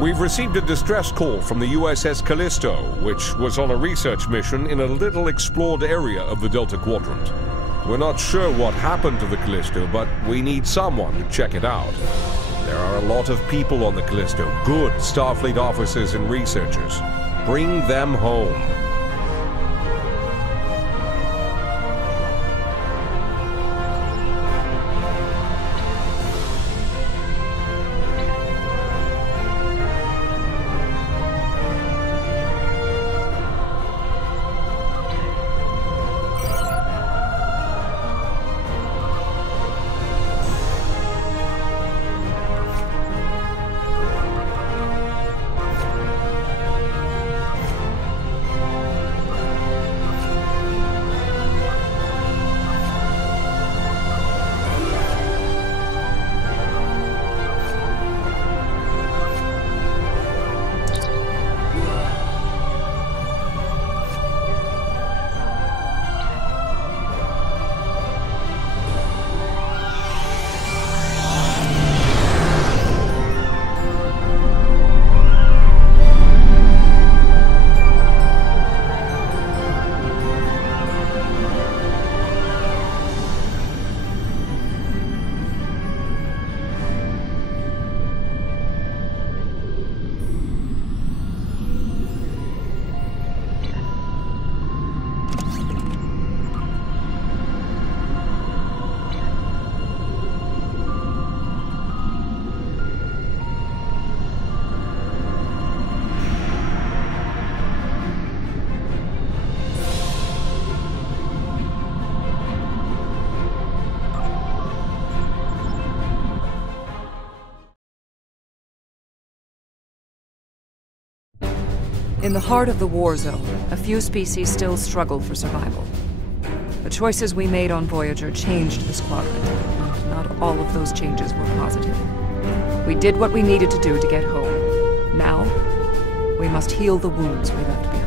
We've received a distress call from the USS Kalisto, which was on a research mission in a little explored area of the Delta Quadrant. We're not sure what happened to the Kalisto, but we need someone to check it out. There are a lot of people on the Kalisto, good Starfleet officers and researchers. Bring them home. In the heart of the war zone, a few species still struggle for survival. The choices we made on Voyager changed this quadrant. Not all of those changes were positive. We did what we needed to do to get home. Now, we must heal the wounds we left behind.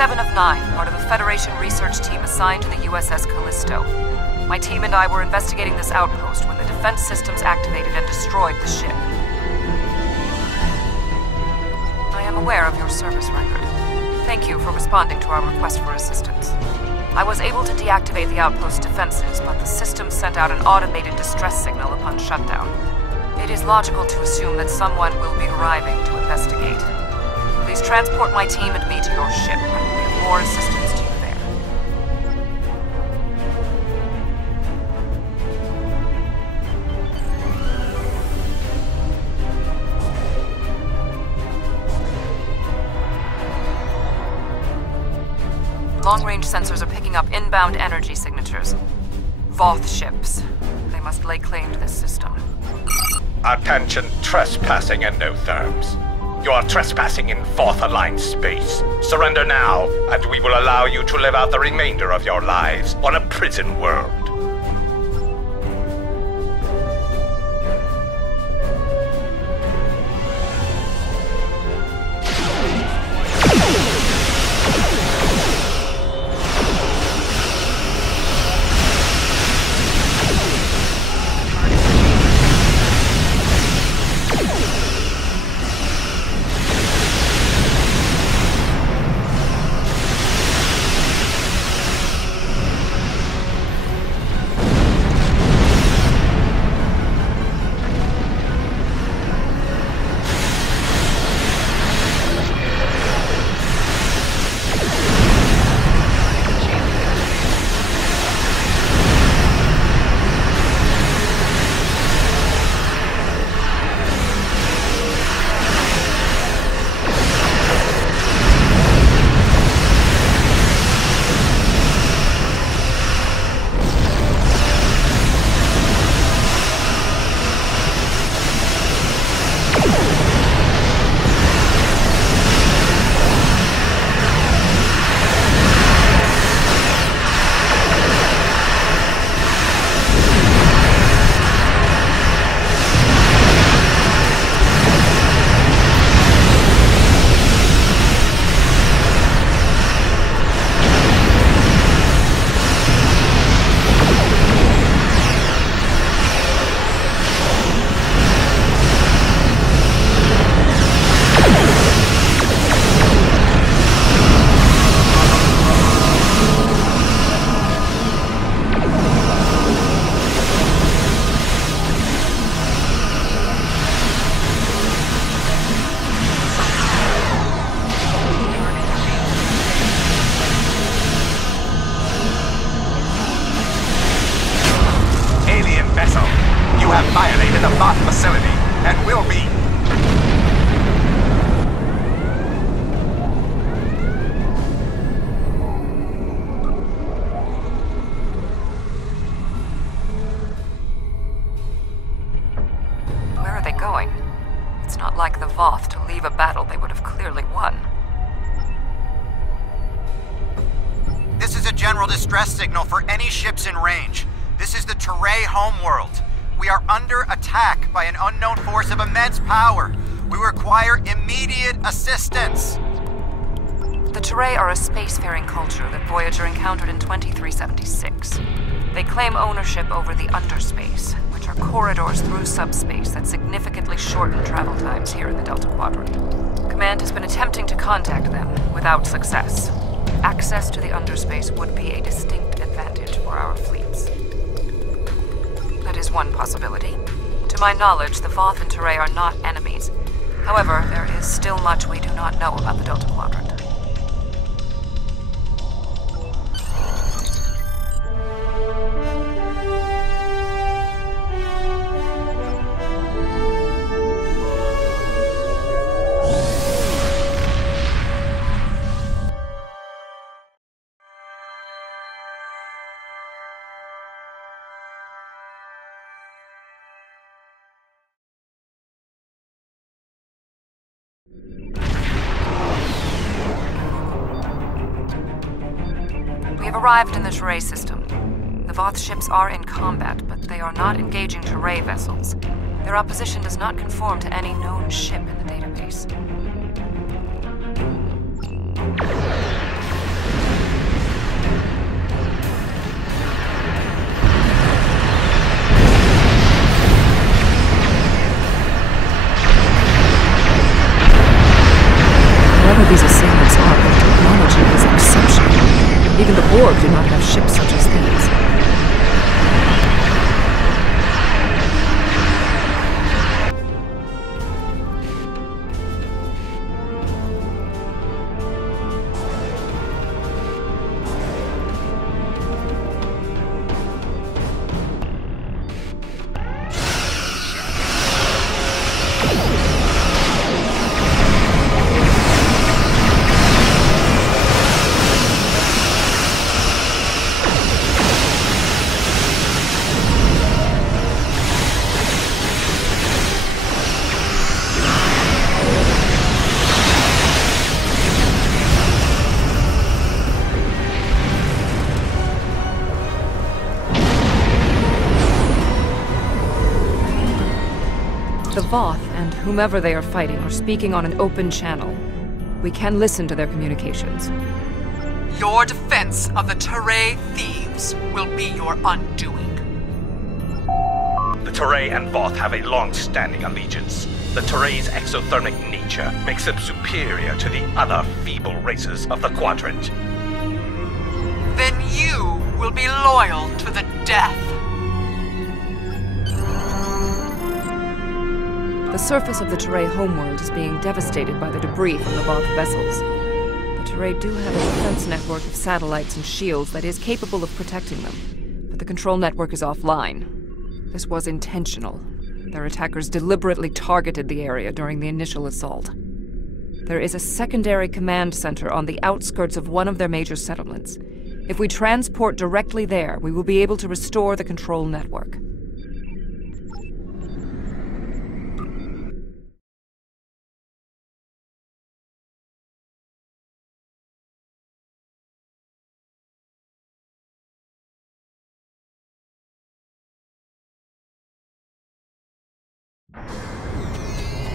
Seven of 9, part of a Federation research team assigned to the USS Kalisto. My team and I were investigating this outpost when the defense systems activated and destroyed the ship. I am aware of your service record. Thank you for responding to our request for assistance. I was able to deactivate the outpost's defenses, but the system sent out an automated distress signal upon shutdown. It is logical to assume that someone will be arriving to investigate. Please transport my team and me to your ship. I will give more assistance to you there. Long-range sensors are picking up inbound energy signatures. Voth ships. They must lay claim to this system. Attention trespassing endotherms. You are trespassing in Voth-aligned space. Surrender now, and we will allow you to live out the remainder of your lives on a prison world. Violated the Voth facility, and will be. Where are they going? It's not like the Voth to leave a battle they would have clearly won. This is a general distress signal for any ships in range. This is the Teray homeworld. We are under attack by an unknown force of immense power. We require immediate assistance. The Teray are a spacefaring culture that Voyager encountered in 2376. They claim ownership over the underspace, which are corridors through subspace that significantly shorten travel times here in the Delta Quadrant. Command has been attempting to contact them, without success. Access to the underspace would be a distinct advantage for our fleets. That is one possibility. To my knowledge, the Voth and Teray are not enemies. However, there is still much we do not know about the Delta Quadrant. We have arrived in the Teray system. The Voth ships are in combat, but they are not engaging Teray vessels. Their opposition does not conform to any known ship in the database. Whoever these assailants are, their technology is exceptional. Even the Borg did not have ships such as these. The Voth and whomever they are fighting are speaking on an open channel. We can listen to their communications. Your defense of the Teray thieves will be your undoing. The Teray and Voth have a long-standing allegiance. The Teray's exothermic nature makes them superior to the other feeble races of the Quadrant. Then you will be loyal to the death. The surface of the Teray homeworld is being devastated by the debris from the Voth vessels. The Teray do have a defense network of satellites and shields that is capable of protecting them, but the control network is offline. This was intentional. Their attackers deliberately targeted the area during the initial assault. There is a secondary command center on the outskirts of one of their major settlements. If we transport directly there, we will be able to restore the control network.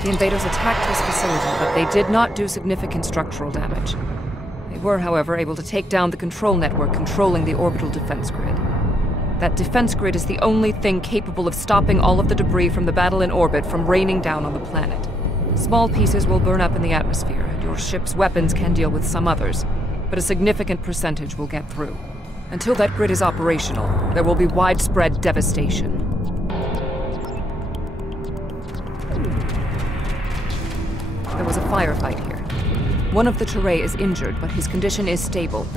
The invaders attacked this facility, but they did not do significant structural damage. They were, however, able to take down the control network controlling the orbital defense grid. That defense grid is the only thing capable of stopping all of the debris from the battle in orbit from raining down on the planet. Small pieces will burn up in the atmosphere, and your ship's weapons can deal with some others, but a significant percentage will get through. Until that grid is operational, there will be widespread devastation. There was a firefight here. One of the Teray is injured, but his condition is stable.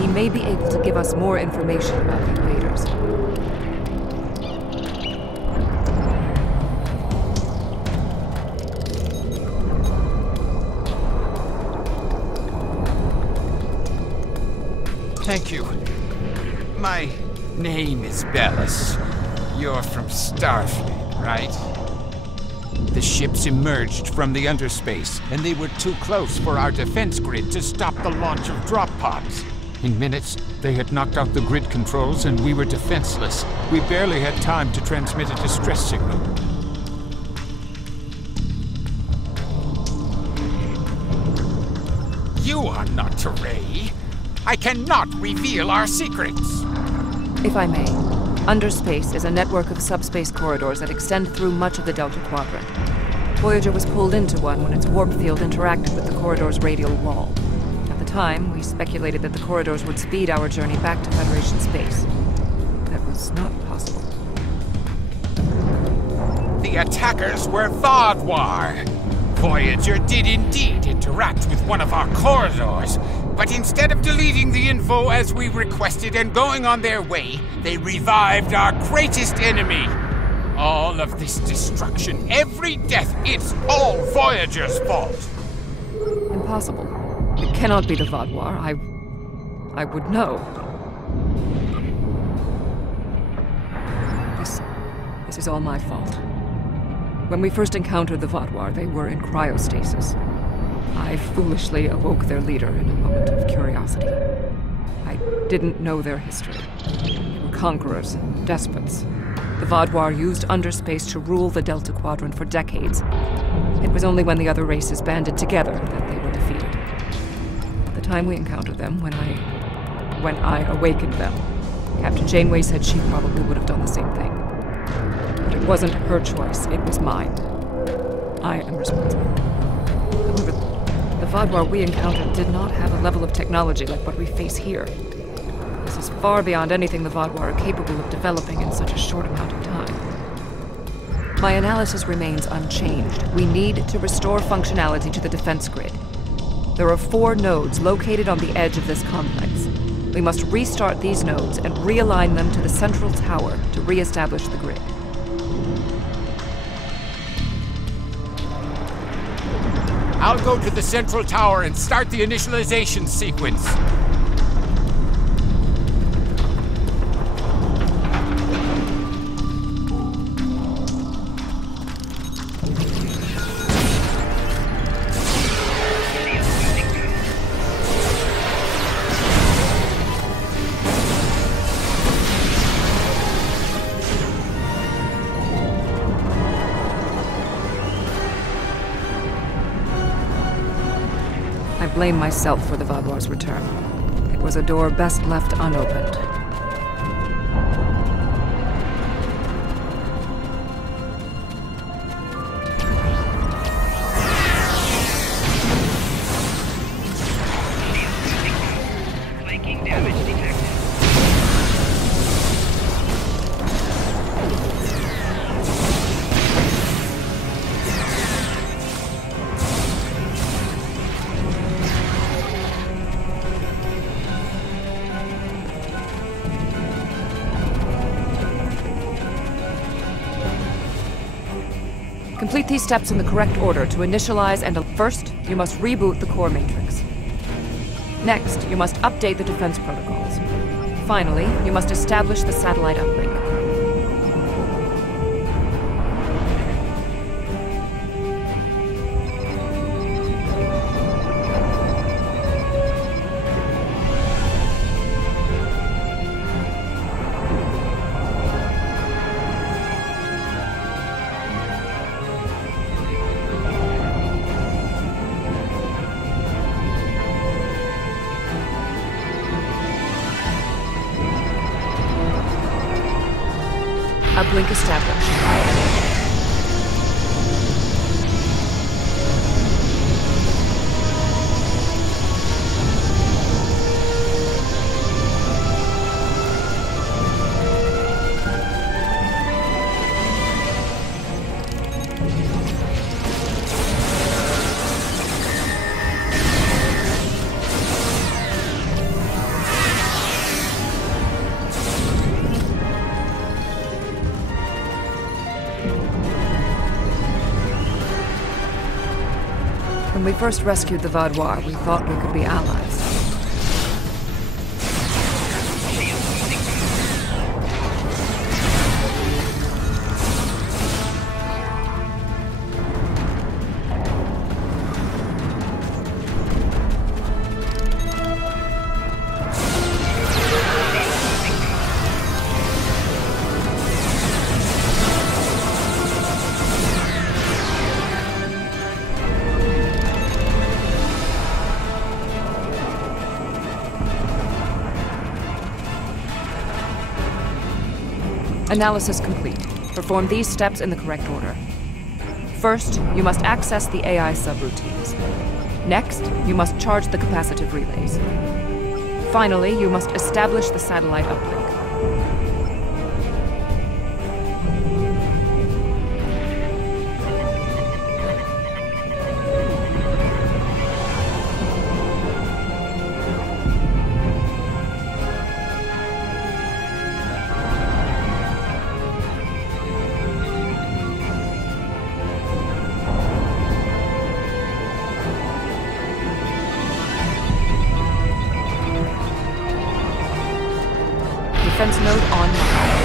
He may be able to give us more information about the invaders. Thank you. My name is Bellis. You're from Starfleet, right? The ships emerged from the underspace, and they were too close for our defense grid to stop the launch of drop pods. In minutes, they had knocked out the grid controls, and we were defenseless. We barely had time to transmit a distress signal. You are not Teray. I cannot reveal our secrets. If I may, Underspace is a network of subspace corridors that extend through much of the Delta Quadrant. Voyager was pulled into one when its warp field interacted with the corridor's radial wall. At the time, we speculated that the corridors would speed our journey back to Federation space. That was not possible. The attackers were Vadar. Voyager did indeed interact with one of our corridors, but instead of deleting the info as we requested and going on their way, they revived our greatest enemy. All of this destruction, every death, it's all Voyager's fault. Impossible. It cannot be the Vadar. I would know. This is all my fault. When we first encountered the Vadar, they were in cryostasis. I foolishly awoke their leader in a moment of curiosity. I didn't know their history. They were conquerors, despots. The Vadar used underspace to rule the Delta Quadrant for decades. It was only when the other races banded together that they were defeated. At the time we encountered them, when I awakened them, Captain Janeway said she probably would have done the same thing. But it wasn't her choice, it was mine. I am responsible. However, the The Vadar we encountered did not have a level of technology like what we face here. This is far beyond anything the Vadar are capable of developing in such a short amount of time. My analysis remains unchanged. We need to restore functionality to the defense grid. There are 4 nodes located on the edge of this complex. We must restart these nodes and realign them to the central tower to re-establish the grid. I'll go to the central tower and start the initialization sequence. I blame myself for the Vadar's return. It was a door best left unopened. Flanking damage detected. Complete these steps in the correct order to initialize and first, you must reboot the core matrix. Next, you must update the defense protocols. Finally, you must establish the satellite uplink. Uplink established. When we first rescued the Vadar, we thought we could be allies. Analysis complete. Perform these steps in the correct order. First, you must access the AI subroutines. Next, you must charge the capacitive relays. Finally, you must establish the satellite uplink. Defense node online.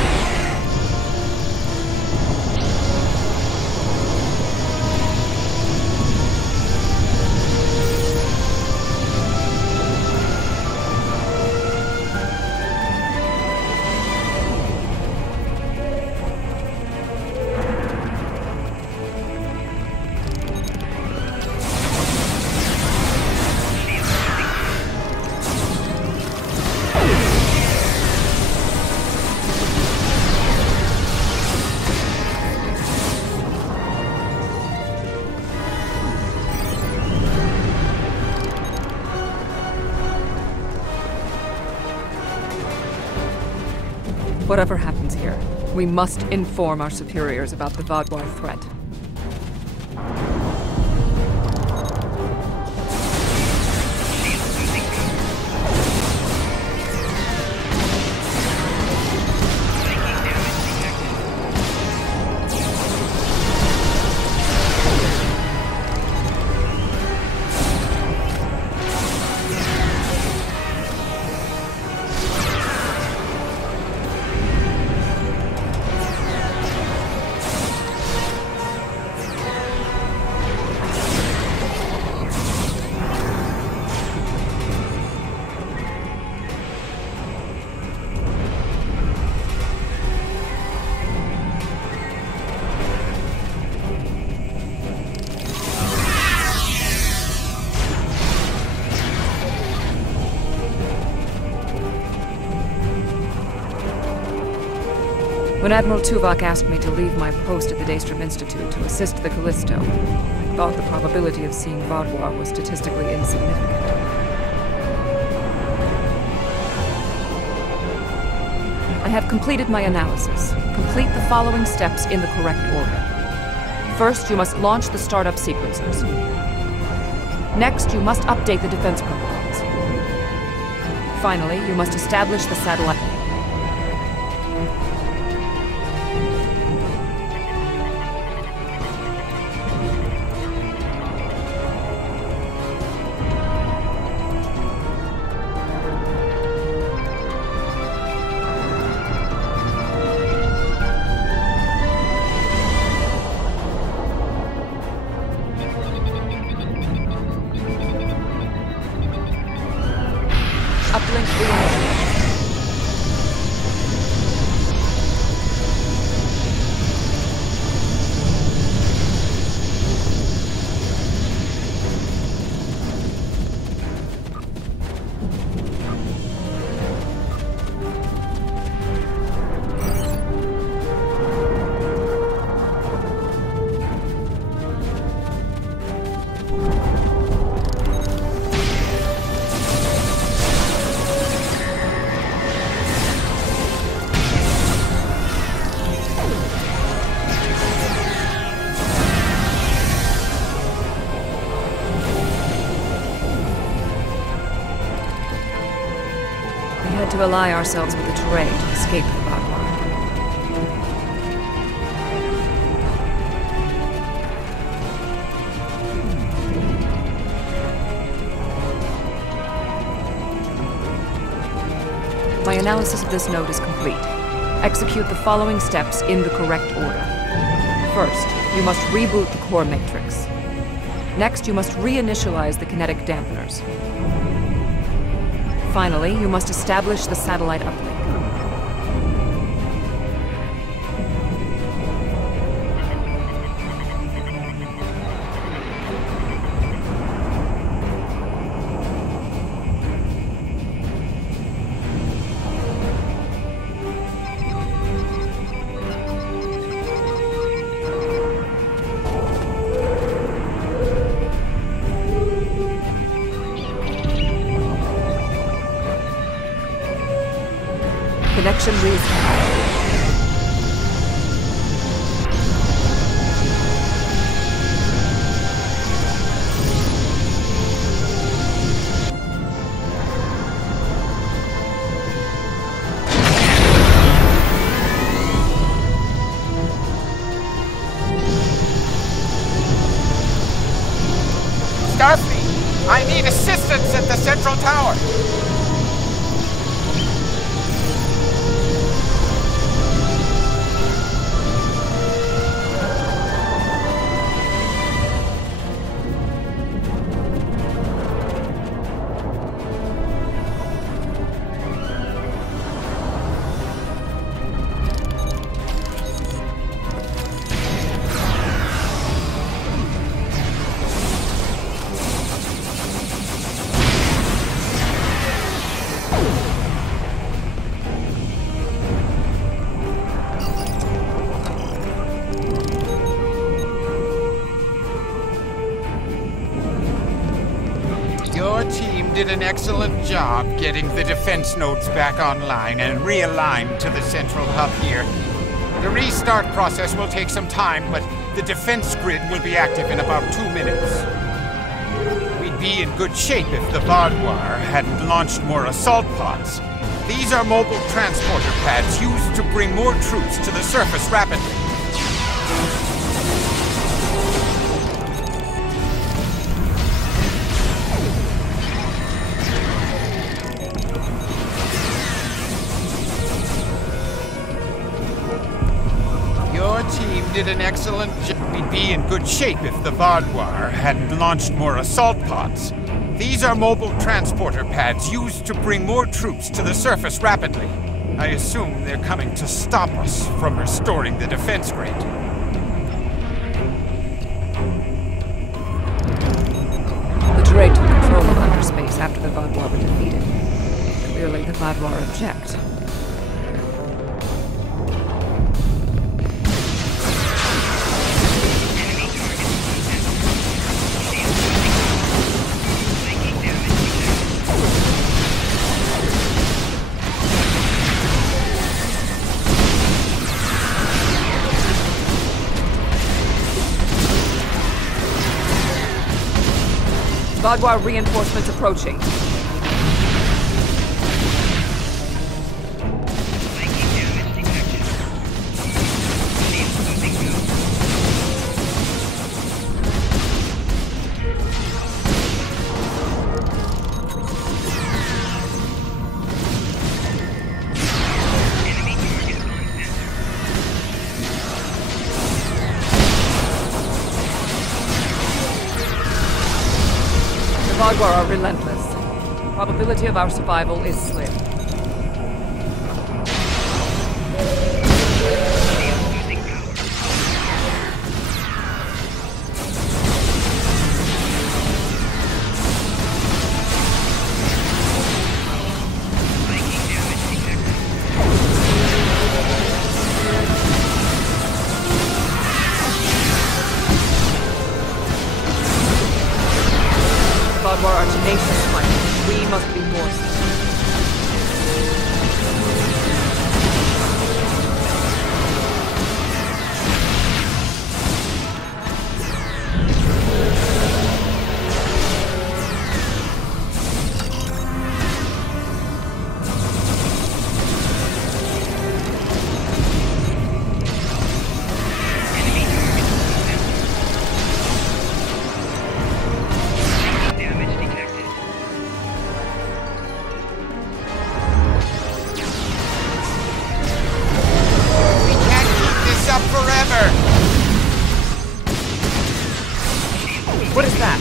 Whatever happens here, we must inform our superiors about the Vadar threat. When Admiral Tuvok asked me to leave my post at the Daystrom Institute to assist the Kalisto, I thought the probability of seeing Vadar was statistically insignificant. I have completed my analysis. Complete the following steps in the correct order. First, you must launch the startup sequencers. Next, you must update the defense protocols. Finally, you must establish the satellite. Uplink reinitiated. To ally ourselves with the Teray to escape the Vadar. My analysis of this node is complete. Execute the following steps in the correct order. First, you must reboot the core matrix. Next, you must reinitialize the kinetic dampeners. Finally, you must establish the satellite uplink. Connection reestablished. Starfleet, I need assistance at the central tower. did an excellent job getting the defense nodes back online and realigned to the central hub here. The restart process will take some time, but the defense grid will be active in about 2 minutes. We'd be in good shape if the Vadar hadn't launched more assault pods. These are mobile transporter pads used to bring more troops to the surface rapidly. Your team did an excellent job. We'd be in good shape if the Vadar hadn't launched more assault pods. These are mobile transporter pads used to bring more troops to the surface rapidly. I assume they're coming to stop us from restoring the defense grid. The Teray took control of underspace after the Vadar were defeated. Clearly, the Vadar object. Vadar reinforcements approaching. Vadar are relentless. Probability of our survival is slim. Vadar are tenacious fighters. We must be more so. What is that?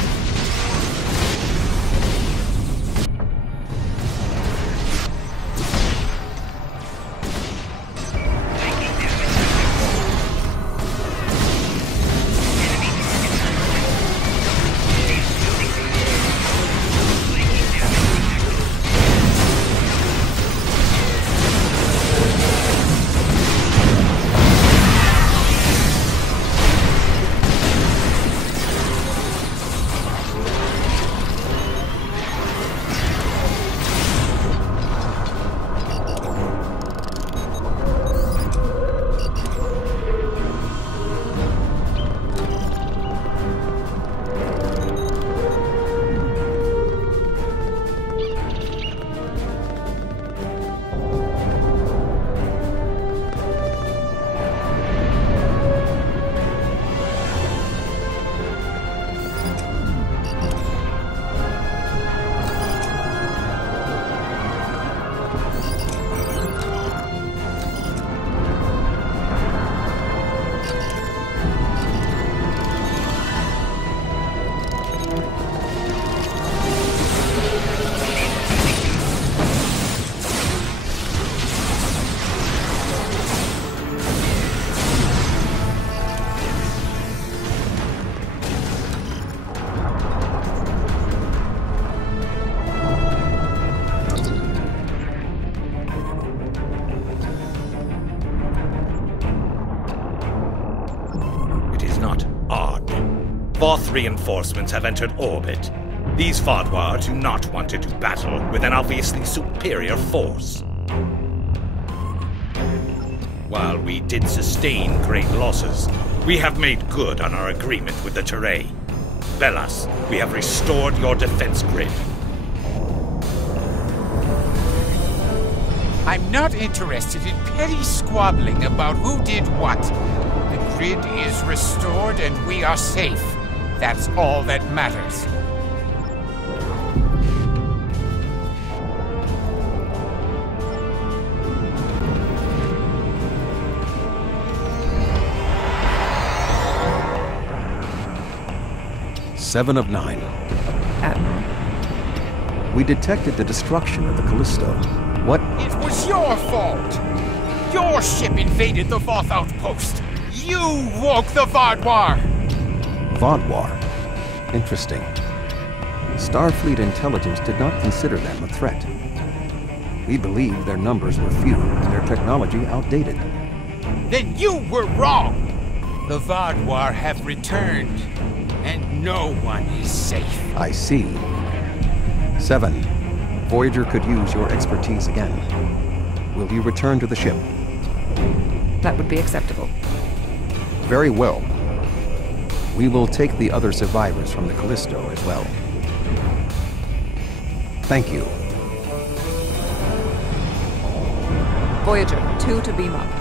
Fourth reinforcements have entered orbit. These Vadar do not want to do battle with an obviously superior force. While we did sustain great losses, we have made good on our agreement with the Teray. Belas, we have restored your defense grid. I'm not interested in petty squabbling about who did what. The grid is restored and we are safe. That's all that matters. Seven of 9. Admiral. We detected the destruction of the Kalisto. What? It was your fault! Your ship invaded the Voth outpost! You woke the Vadar! Vadar? Interesting. Starfleet intelligence did not consider them a threat. We believed their numbers were few and their technology outdated. Then you were wrong! The Vadar have returned, and no one is safe. I see. 7. Voyager could use your expertise again. Will you return to the ship? That would be acceptable. Very well. We will take the other survivors from the Kalisto as well. Thank you. Voyager, 2 to beam up.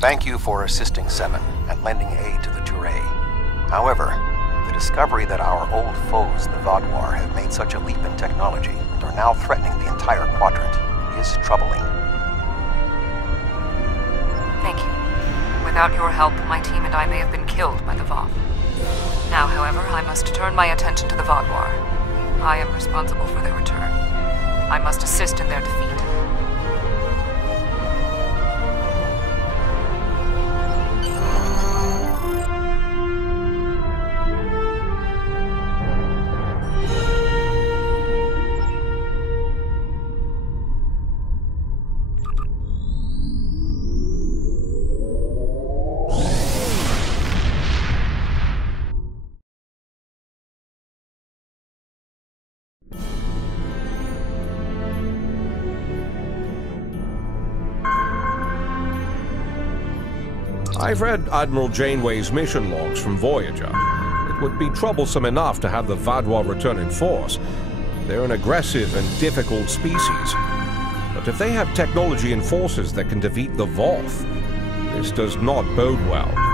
Thank you for assisting 7 and lending aid to the Teray. However, the discovery that our old foes, the Vadar, have made such a leap in technology and are now threatening the entire quadrant is troubling. Thank you. Without your help, my team and I may have been killed by the Voth. Now, however, I must turn my attention to the Vadar. I am responsible for their return. I must assist in their defeat. I've read Admiral Janeway's mission logs from Voyager. It would be troublesome enough to have the Vadar return in force. They're an aggressive and difficult species. But if they have technology and forces that can defeat the Voth, this does not bode well.